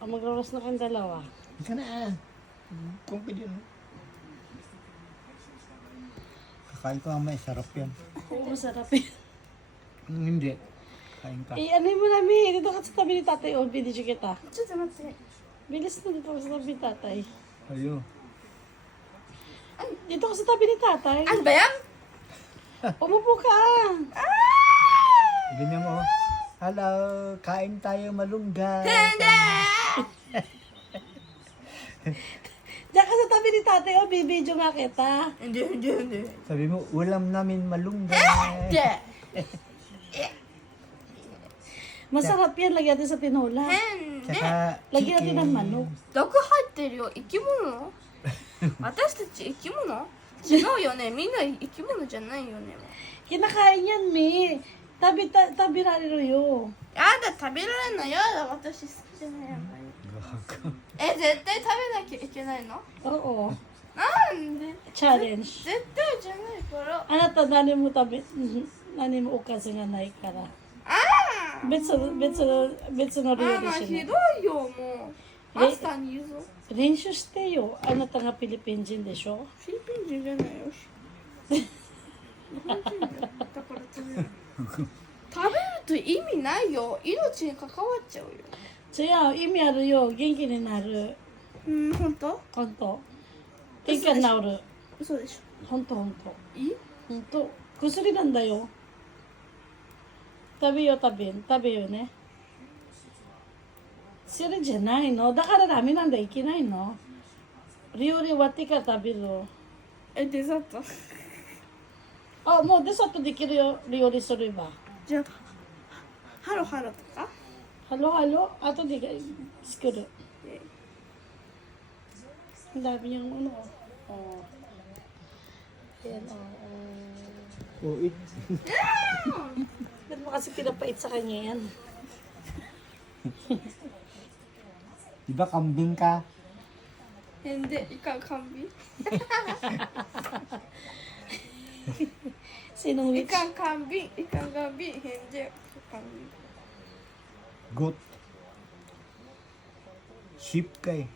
Magraras na kayong dalawa. Ika na. Kung pwede no. Kakain ko mamaya, sarap yan. Oo, masarap yun. Hindi. Kain ka. Ano mo namin? Dito ka sa tabi ni tatay. O, binidyo kita. ちょっと待って。 Bilis na dito ka sa tabi ni tatay. Ayo. Dito ka sa tabi ni tatay. Ano ba yan? Umupo ka. Ganyan mo. Hello, kain tayo malunggay. Hindi! Diyan ka sa tabi ni tatay. O, bibidyo nga kita. Hindi. Sabi mo, ulam namin malunggay. Hindi. Masarap yan. Lagyan natin sa tinola. Hindi. Tsaka Lagyan natin ng manok. 毒入ってるよ。生き物私たち生き物違うよね。みんな生き物じゃないよね。 Kinakain yan, Mi. Tabi na yo. やだ、食べられない。やだ、私好きじゃない。あんまり絶対食べなきゃいけないの Oo. なんで Challenge. 絶対じゃないから。 Anata, nani mo tabi, nani mo ukazi nga nai kara. あ別の料あ、まあ理しない。ひどいよ、もう。マスターに言うぞ。練習してよ。あなたがフィリピン人でしょ。フィリピン人じゃないよし。日本人だよ。だから食べる。食べると意味ないよ。命に関わっちゃうよ。違う、意味あるよ。元気になる。本当？ほんと。元気になる。嘘でしほんとほんと。ょ。いい？ほんと。薬なんだよ。食べよね。それじゃないの。だからダメなんだ。いけないの。料理終わってから食べる。デザート。あ、もうデザートできるよ。料理すれば。じゃあ、ハロハロとか？ハロハロ、後で作る。Ang dami niyang ano. Oh. Ayan, oh. Uit. Ba't mo kasi pinapait sa kanya yan? Diba kambing ka? Hindi, ikaw kambi. Sinong witch? Ikaw kambi. Hindi, kambi. Goat. Sheep ka eh.